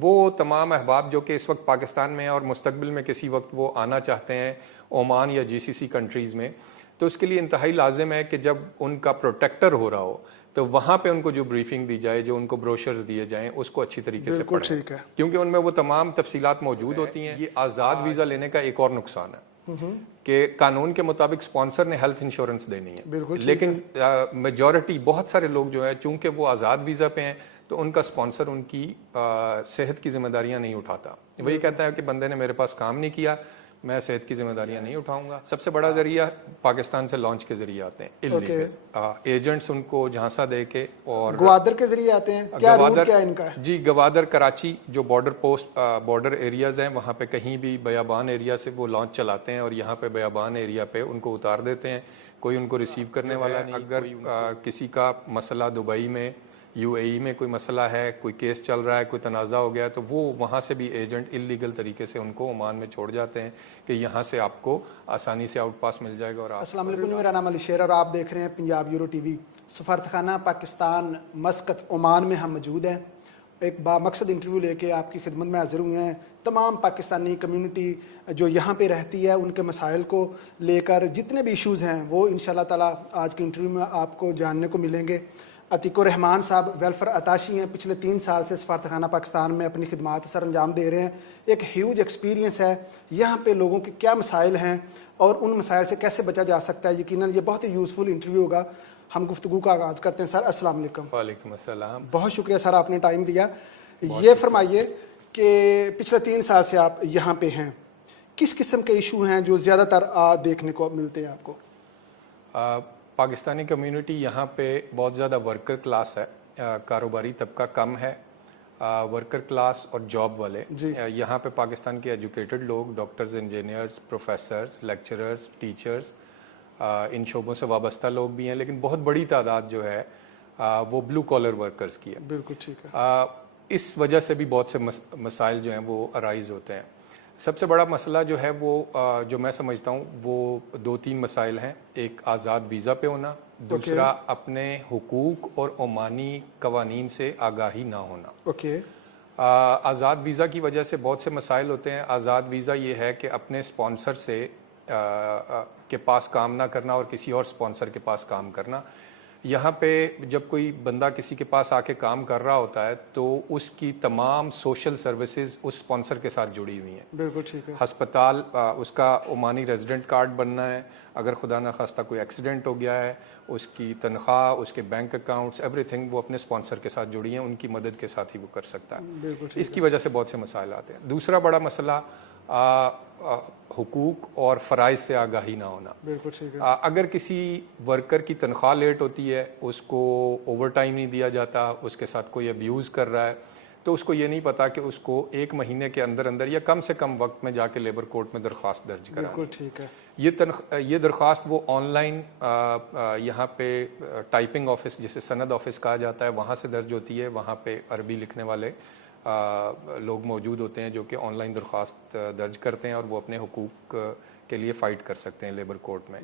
وہ تمام احباب جو کہ اس وقت پاکستان میں اور مستقبل میں کسی وقت وہ آنا چاہتے ہیں عمان یا GCC کنٹریز میں، تو اس کے لیے انتہائی لازم ہے کہ جب ان کا پروٹیکٹر ہو رہا ہو تو وہاں پہ ان کو جو بریفنگ دی جائے، جو ان کو بروشرز دیے جائیں، اس کو اچھی طریقے سے پڑھیں، کیونکہ ان میں وہ تمام تفصیلات موجود ہوتی ہیں۔ یہ آزاد ویزا لینے کا ایک اور نقصان ہے کہ قانون کے مطابق سپانسر نے ہیلتھ انشورنس دینی ہے، لیکن میجورٹی بہت سارے لوگ جو ہے چونکہ وہ آزاد ویزا پہ ہیں تو ان کا سپانسر ان کی صحت کی ذمہ داریاں نہیں اٹھاتا۔ وہی کہتا ہے کہ بندے نے میرے پاس کام نہیں کیا، میں صحت کی ذمہ داریاں نہیں اٹھاؤں گا۔ سب سے بڑا ذریعہ پاکستان سے لانچ کے ذریعے آتے ہیں اللیگل ایجنٹس، ان کو جھانسا دے کے، اور گوادر کے ذریعے آتے ہیں۔ کیا رول کیا ان کا ہے؟ جی، گوادر کراچی جو بارڈر ایریاز ہیں وہاں پہ کہیں بھی بیابان ایریا سے وہ لانچ چلاتے ہیں، اور یہاں پہ بیابان ایریا پہ ان کو اتار دیتے ہیں، کوئی ان کو ریسیو کرنے والا نہیں۔ اگر کسی کا مسئلہ دبئی میں، UAE میں کوئی مسئلہ ہے، کوئی کیس چل رہا ہے، کوئی تنازع ہو گیا، تو وہ وہاں سے بھی ایجنٹ اللیگل طریقے سے ان کو عمان میں چھوڑ جاتے ہیں کہ یہاں سے آپ کو آسانی سے آؤٹ پاس مل جائے گا۔ اور السلام علیکم، میرا نام علی شیر اور آپ دیکھ رہے ہیں پنجاب یورو TV۔ سفارتخانہ پاکستان مسقط عمان میں ہم موجود ہیں، ایک بامقصد انٹرویو لے کے آپ کی خدمت میں حاضر ہوئے ہیں۔ تمام پاکستانی کمیونٹی جو یہاں پہ رہتی ہے ان کے مسائل کو لے کر جتنے بھی ایشوز ہیں وہ انشاءاللہ تعالیٰ آج کے انٹرویو میں آپ کو جاننے کو ملیں گے۔ عتیق الرحمان صاحب ویلفیئر اتاشی ہیں، پچھلے 3 سال سے سفارتخانہ پاکستان میں اپنی خدمات سر انجام دے رہے ہیں۔ ایک ہیوج ایکسپیرینس ہے یہاں پہ لوگوں کے کیا مسائل ہیں اور ان مسائل سے کیسے بچا جا سکتا ہے۔ یقیناً یہ بہت ہی یوزفل انٹرویو ہوگا۔ ہم گفتگو کا آغاز کرتے ہیں۔ سر السلام علیکم۔ وعلیکم السلام۔ بہت شکریہ سر، آپ نے ٹائم دیا۔ یہ فرمائیے کہ پچھلے 3 سال سے آپ یہاں پہ ہیں، کس قسم کے ایشو ہیں جو زیادہ تر دیکھنے کو ملتے ہیں آپ کو؟ پاکستانی کمیونٹی یہاں پہ بہت زیادہ ورکر کلاس ہے، کاروباری طبقہ کم ہے، ورکر کلاس اور جاب والے۔ یہاں پہ پاکستان کے ایجوکیٹڈ لوگ، doctors, engineers, professors, lecturers, teachers, ان شعبوں سے وابستہ لوگ بھی ہیں، لیکن بہت بڑی تعداد جو ہے وہ بلو کالر ورکرز کی ہے۔ بالکل ٹھیک ہے۔ اس وجہ سے بھی بہت سے مسائل جو ہیں وہ ارائز ہوتے ہیں۔ سب سے بڑا مسئلہ جو ہے وہ جو میں سمجھتا ہوں وہ 2-3 مسائل ہیں۔ ایک آزاد ویزا پہ ہونا، دوسرا اپنے حقوق اور عمانی قوانین سے آگاہی نہ ہونا۔ آزاد ویزا کی وجہ سے بہت سے مسائل ہوتے ہیں۔ آزاد ویزا یہ ہے کہ اپنے سپانسر سے کے پاس کام نہ کرنا اور کسی اور سپانسر کے پاس کام کرنا۔ یہاں پہ جب کوئی بندہ کسی کے پاس آ کے کام کر رہا ہوتا ہے تو اس کی تمام سوشل سروسز اس سپانسر کے ساتھ جڑی ہوئی ہیں۔ بالکل ٹھیک ہے۔ ہسپتال، اس کا عمانی ریزیڈنٹ کارڈ بننا ہے، اگر خدا نخواستہ کوئی ایکسیڈنٹ ہو گیا ہے، اس کی تنخواہ، اس کے بینک اکاؤنٹس، ایوری تھنگ وہ اپنے سپانسر کے ساتھ جڑی ہیں، ان کی مدد کے ساتھ ہی وہ کر سکتا ہے۔ اس کی وجہ سے بہت سے مسائل آتے ہیں۔ دوسرا بڑا مسئلہ حقوق اور فرائض سے آگاہی نہ ہونا۔ بالکل ٹھیک ہے۔ اگر کسی ورکر کی تنخواہ لیٹ ہوتی ہے، اس کو اوور ٹائم نہیں دیا جاتا، اس کے ساتھ کوئی ابیوز کر رہا ہے، تو اس کو یہ نہیں پتا کہ اس کو 1 مہینے کے اندر اندر یا کم سے کم وقت میں جا کے لیبر کورٹ میں درخواست درج کرانی ہے۔ بالکل ٹھیک ہے۔ یہ درخواست وہ آن لائن یہاں پہ ٹائپنگ آفس جسے سند آفس کہا جاتا ہے وہاں سے درج ہوتی ہے۔ وہاں پہ عربی لکھنے والے لوگ موجود ہوتے ہیں جو کہ آن لائن درخواست درج کرتے ہیں، اور وہ اپنے حقوق کے لیے فائٹ کر سکتے ہیں لیبر کورٹ میں،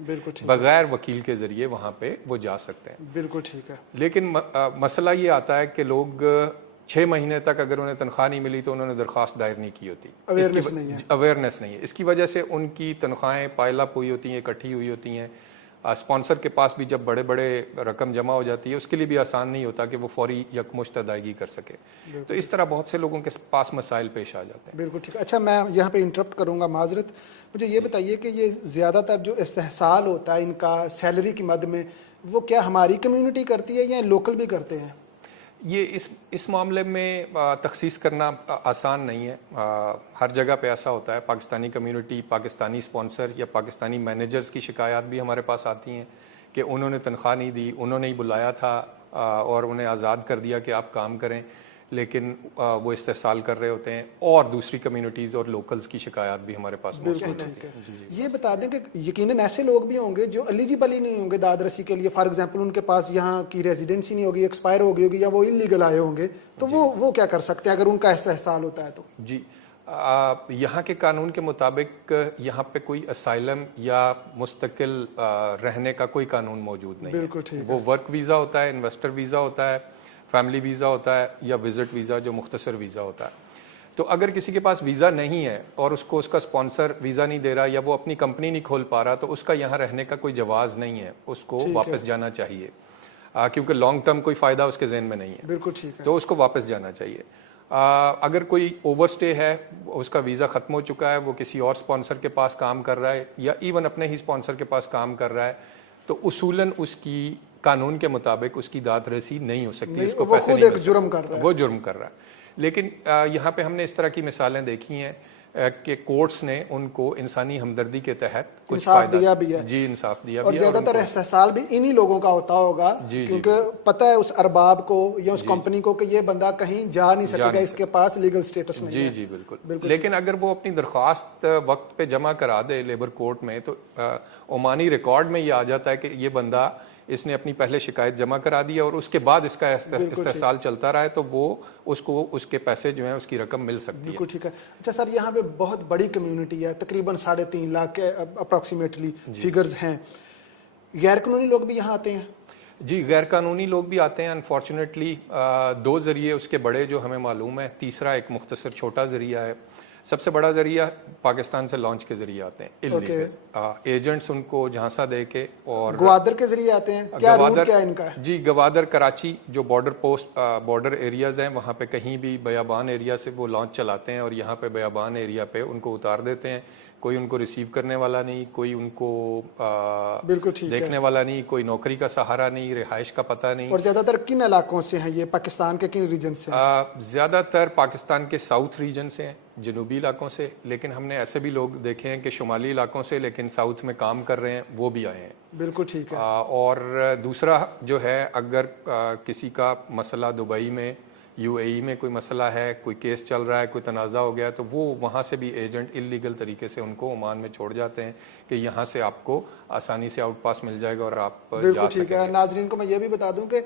بغیر وکیل کے ذریعے وہاں پہ وہ جا سکتے ہیں۔ بالکل ٹھیک ہے۔ لیکن مسئلہ یہ آتا ہے کہ لوگ 6 مہینے تک اگر انہیں تنخواہ نہیں ملی تو انہوں نے درخواست دائر نہیں کی ہوتی، اویئرنیس نہیں ہے۔ اس کی وجہ سے ان کی تنخواہیں پائل اپ ہوئی ہوتی ہیں، اکٹھی ہوئی ہوتی ہیں۔ اسپانسر کے پاس بھی جب بڑے بڑے رقم جمع ہو جاتی ہے اس کے لیے بھی آسان نہیں ہوتا کہ وہ فوری یکمشت ادائیگی کر سکے۔ تو اس طرح بہت سے لوگوں کے پاس مسائل پیش آ جاتے ہیں۔ بالکل ٹھیک ہے۔ اچھا، میں یہاں پہ انٹرپٹ کروں گا، معذرت۔ مجھے یہ بتائیے کہ یہ زیادہ تر جو استحصال ہوتا ہے ان کا سیلری کی مد میں، وہ کیا ہماری کمیونٹی کرتی ہے یا لوکل بھی کرتے ہیں؟ یہ اس معاملے میں تخصیص کرنا آسان نہیں ہے۔ ہر جگہ پہ ایسا ہوتا ہے۔ پاکستانی کمیونٹی، پاکستانی سپانسر یا پاکستانی مینیجرز کی شکایات بھی ہمارے پاس آتی ہیں کہ انہوں نے تنخواہ نہیں دی، انہوں نے ہی بلایا تھا اور انہیں آزاد کر دیا کہ آپ کام کریں، لیکن وہ استحصال کر رہے ہوتے ہیں۔ اور دوسری کمیونٹیز اور لوکلز کی شکایات بھی ہمارے پاس موجود ہیں۔ یہ بتا دیں کہ یقیناً ایسے لوگ بھی ہوں گے جو ایلیجیبل ہی نہیں ہوں گے داد رسی کے لیے۔ فار ایگزامپل ان کے پاس یہاں کی ریزیڈنسی نہیں ہوگی، ایکسپائر ہو گئی ہوگی، یا وہ انلیگل آئے ہوں گے، تو وہ کیا کر سکتے ہیں اگر ان کا استحصال ہوتا ہے تو؟ جی، یہاں کے قانون کے مطابق یہاں پہ کوئی اسائلم یا مستقل رہنے کا کوئی قانون موجود نہیں ہے۔ وہ ورک ویزا ہوتا ہے، انویسٹر ویزا ہوتا ہے، فیملی ویزا ہوتا ہے، یا وزٹ ویزا جو مختصر ویزا ہوتا ہے۔ تو اگر کسی کے پاس ویزا نہیں ہے اور اس کو اس کا اسپانسر ویزا نہیں دے رہا یا وہ اپنی کمپنی نہیں کھول پا رہا تو اس کا یہاں رہنے کا کوئی جواز نہیں ہے, اس کو واپس جانا چاہیے, کیونکہ لانگ ٹرم کوئی فائدہ اس کے ذہن میں نہیں ہے. بالکل ٹھیک ہے. تو اس کو واپس جانا چاہیے. اگر کوئی اوور سٹے ہے, اس کا ویزا ختم ہو چکا ہے, وہ کسی اور اسپانسر کے پاس کام کر رہا ہے یا ایون اپنے ہی اسپانسر کے پاس کام کر رہا ہے, تو اصولاً اس کی قانون کے مطابق اس کی داد رسی نہیں ہو سکتی, اس کو پیسے نہیں مل سکتے, جرم کر رہا ہے, وہ جرم کر رہا ہے. لیکن یہاں پہ ہم نے اس طرح کی مثالیں دیکھی ہیں کہ کورٹس نے ان کو انسانی ہمدردی کے تحت کچھ فائدہ دیا بھی ہے. جی, انصاف دیا اور بھی ہے. زیادہ تر استحصال بھی انہی لوگوں کا ہوتا ہوگا, کیونکہ پتہ ہے اس ارباب کو یا اس کمپنی کو کہ یہ بندہ کہیں جا نہیں سکے گا, اس کے پاس لیگل سٹیٹس نہیں ہے. جی بالکل. لیکن اگر وہ اپنی درخواست وقت پہ جمع کرا دے لیبر کورٹ میں, تو عمانی ریکارڈ میں یہ آ جاتا ہے کہ یہ بندہ, اس نے اپنی پہلے شکایت جمع کرا دی اور اس کے بعد اس کا استحصال چلتا رہا ہے, تو وہ اس کو اس کے پیسے جو ہیں اس کی رقم مل سکتی ہے. بالکل ٹھیک ہے. اچھا سر, یہاں پہ بہت بڑی کمیونٹی ہے, تقریباً 3.5 لاکھ کے اپروکسیمیٹلی فگرز ہیں. غیر قانونی لوگ بھی یہاں آتے ہیں؟ جی, غیر قانونی لوگ بھی آتے ہیں. انفارچونیٹلی 2 ذریعے اس کے بڑے جو ہمیں معلوم ہے, تیسرا ایک مختصر چھوٹا ذریعہ ہے. سب سے بڑا ذریعہ پاکستان سے لانچ کے ذریعے آتے ہیں اللیگل ایجنٹس, ان کو جھانسا دے کے. اور گوادر کے ذریعے آتے ہیں, کیا روٹ کیا ان کا ہے؟ جی, گوادر, کراچی جو بارڈر ایریاز ہیں, وہاں پہ کہیں بھی بیابان ایریا سے وہ لانچ چلاتے ہیں اور یہاں پہ بیابان ایریا پہ ان کو اتار دیتے ہیں. کوئی ان کو ریسیو کرنے والا نہیں, کوئی ان کو دیکھنے والا نہیں, کوئی نوکری کا سہارا نہیں, رہائش کا پتہ نہیں. اور زیادہ تر کن علاقوں سے ہیں یہ, پاکستان کے کن ریجن سے ہیں؟ زیادہ تر پاکستان کے ساؤتھ ریجن سے ہیں, جنوبی علاقوں سے, لیکن ہم نے ایسے بھی لوگ دیکھے ہیں کہ شمالی علاقوں سے لیکن ساؤتھ میں کام کر رہے ہیں, وہ بھی آئے ہیں. بالکل ٹھیک ہے. اور دوسرا جو ہے, اگر کسی کا مسئلہ دبئی میں, UAE میں کوئی مسئلہ ہے, کوئی کیس چل رہا ہے, کوئی تنازع ہو گیا, تو وہ وہاں سے بھی ایجنٹ اللیگل طریقے سے ان کو عمان میں چھوڑ جاتے ہیں کہ یہاں سے آپ کو آسانی سے آؤٹ پاس مل جائے گا اور آپ جا سکیں گے. بالکل ٹھیک ہے. ناظرین کو میں یہ بھی بتا دوں کہ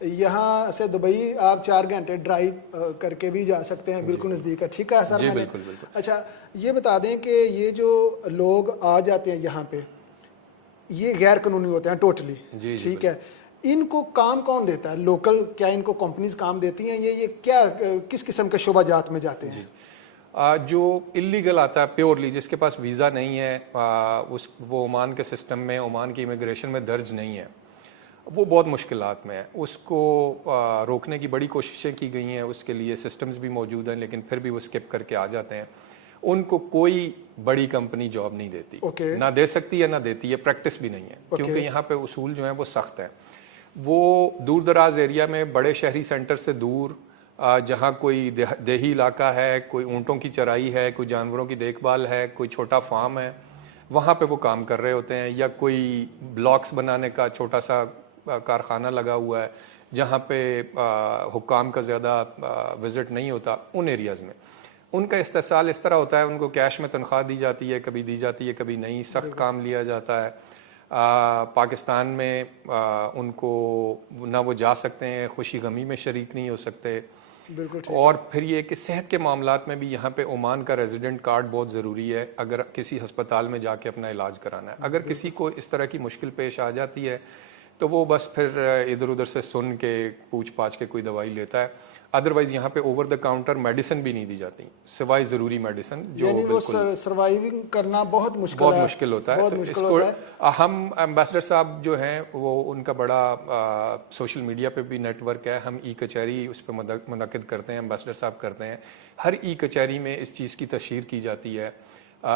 یہاں سے دبئی آپ 4 گھنٹے ڈرائیو کر کے بھی جا سکتے ہیں, بالکل نزدیک ہے. ٹھیک ہے سر؟ جی بالکل. اچھا, یہ بتا دیں کہ یہ جو لوگ آ جاتے ہیں یہاں پہ, یہ غیر قانونی ہوتے ہیں ٹوٹلی, ٹھیک ہے, ان کو کام کون دیتا ہے لوکل؟ کیا ان کو کمپنیز کام دیتی ہیں, یہ کیا کس قسم کے شعبہ جات میں جاتے ہیں؟ جو اللیگل آتا ہے پیورلی, جس کے پاس ویزا نہیں ہے, وہ عمان کے سسٹم میں, عمان کی امیگریشن میں درج نہیں ہے, وہ بہت مشکلات میں ہے. اس کو روکنے کی بڑی کوششیں کی گئی ہیں, اس کے لیے سسٹمز بھی موجود ہیں, لیکن پھر بھی وہ اسکپ کر کے آ جاتے ہیں. ان کو کوئی بڑی کمپنی جاب نہیں دیتی, نہ دے سکتی ہے, نہ دیتی ہے, پریکٹس بھی نہیں ہے, کیونکہ یہاں پہ اصول جو ہیں وہ سخت ہیں. وہ دور دراز ایریا میں, بڑے شہری سینٹر سے دور, جہاں کوئی دیہی علاقہ ہے, کوئی اونٹوں کی چرائی ہے, کوئی جانوروں کی دیکھ بھال ہے, کوئی چھوٹا فارم ہے, وہاں پہ وہ کام کر رہے ہوتے ہیں. یا کوئی بلاکس بنانے کا چھوٹا سا کارخانہ لگا ہوا ہے جہاں پہ حکام کا زیادہ وزٹ نہیں ہوتا, ان ایریاز میں ان کا استحصال اس طرح ہوتا ہے, ان کو کیش میں تنخواہ دی جاتی ہے, کبھی دی جاتی ہے, کبھی نہیں, سخت کام لیا جاتا ہے. پاکستان میں ان کو نہ وہ جا سکتے ہیں, خوشی غمی میں شریک نہیں ہو سکتے. اور پھر یہ کہ صحت کے معاملات میں بھی یہاں پہ عمان کا ریزیڈنٹ کارڈ بہت ضروری ہے اگر کسی ہسپتال میں جا کے اپنا علاج کرانا ہے. اگر کسی کو اس طرح کی مشکل پیش آ جاتی ہے تو وہ بس پھر ادھر ادھر سے سن کے پوچھ پاچھ کے کوئی دوائی لیتا ہے. ادروائز یہاں پہ اوور دا کاؤنٹر میڈیسن بھی نہیں دی جاتی سوائے ضروری میڈیسن, جو بالکل سروائیونگ کرنا بہت مشکل ہوتا ہے. تو اس کو ہم ایمبیسڈر صاحب جو ہیں, وہ ان کا بڑا سوشل میڈیا پہ بھی نیٹ ورک ہے, ہم ای کچہری اس پہ منعقد کرتے ہیں, ایمبیسڈر صاحب کرتے ہیں. ہر ای کچہری میں اس چیز کی تشہیر کی جاتی ہے,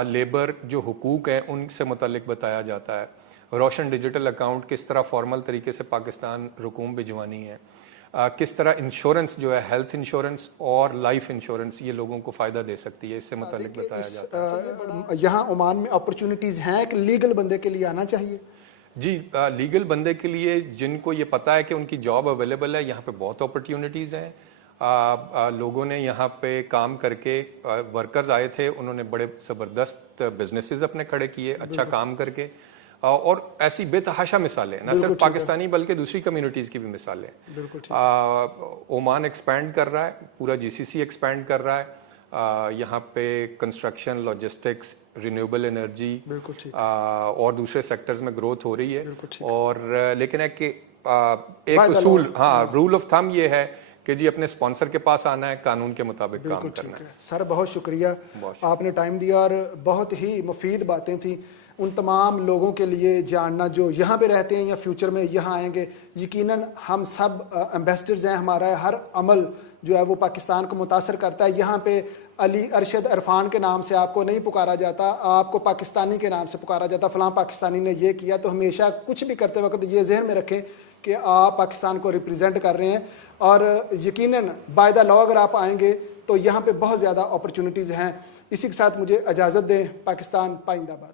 لیبر جو حقوق ہیں ان سے متعلق بتایا جاتا ہے. روشن ڈیجیٹل اکاؤنٹ کس طرح فارمل طریقے سے پاکستان رقوم بھجوانی ہے, کس طرح انشورنس جو ہے, ہیلتھ انشورنس اور لائف انشورنس, یہ لوگوں کو فائدہ دے سکتی ہے, اس سے متعلق بتایا جاتا ہے. یہاں عمان میں اپرچونٹیز ہیں کہ لیگل بندے کے لیے آنا چاہیے؟ جی, لیگل بندے کے لیے جن کو یہ پتہ ہے کہ ان کی جاب اویلیبل ہے, یہاں پہ بہت اپرچونٹیز ہیں. لوگوں نے یہاں پہ کام کر کے, ورکرز آئے تھے, انہوں نے بڑے زبردست بزنسز اپنے کھڑے کیے اچھا کام کر کے, اور ایسی بے تحاشا مثالیں, نہ صرف پاکستانی بلکہ دوسری کمیونٹیز کی بھی مثالیں. عمان ایکسپینڈ کر رہا ہے, پورا GCC ایکسپینڈ کر رہا ہے, یہاں پہ کنسٹرکشن, لاجسٹکس, رینیوبل انرجی اور دوسرے سیکٹرز میں گروتھ ہو رہی ہے. اور لیکن ہے کہ ایک اصول, رول آف تھم یہ ہے کہ جی اپنے اسپانسر کے پاس آنا ہے, قانون کے مطابق کام کرنا ہے. سر بہت شکریہ, آپ نے ٹائم دیا اور بہت ہی مفید باتیں تھیں. ان تمام لوگوں کے لیے جاننا جو یہاں پہ رہتے ہیں یا فیوچر میں یہاں آئیں گے, یقیناً ہم سب ایمبیسڈرز ہیں, ہمارا ہر عمل جو ہے وہ پاکستان کو متاثر کرتا ہے. یہاں پہ علی ارشد عرفان کے نام سے آپ کو نہیں پکارا جاتا, آپ کو پاکستانی کے نام سے پکارا جاتا, فلاں پاکستانی نے یہ کیا. تو ہمیشہ کچھ بھی کرتے وقت یہ ذہن میں رکھیں کہ آپ پاکستان کو ریپریزنٹ کر رہے ہیں, اور یقیناً بائی دا لاء اگر آپ آئیں گے تو یہاں پہ بہت زیادہ اپرچونٹیز ہیں. اسی کے ساتھ مجھے اجازت دیں. پاکستان پائندہ باد.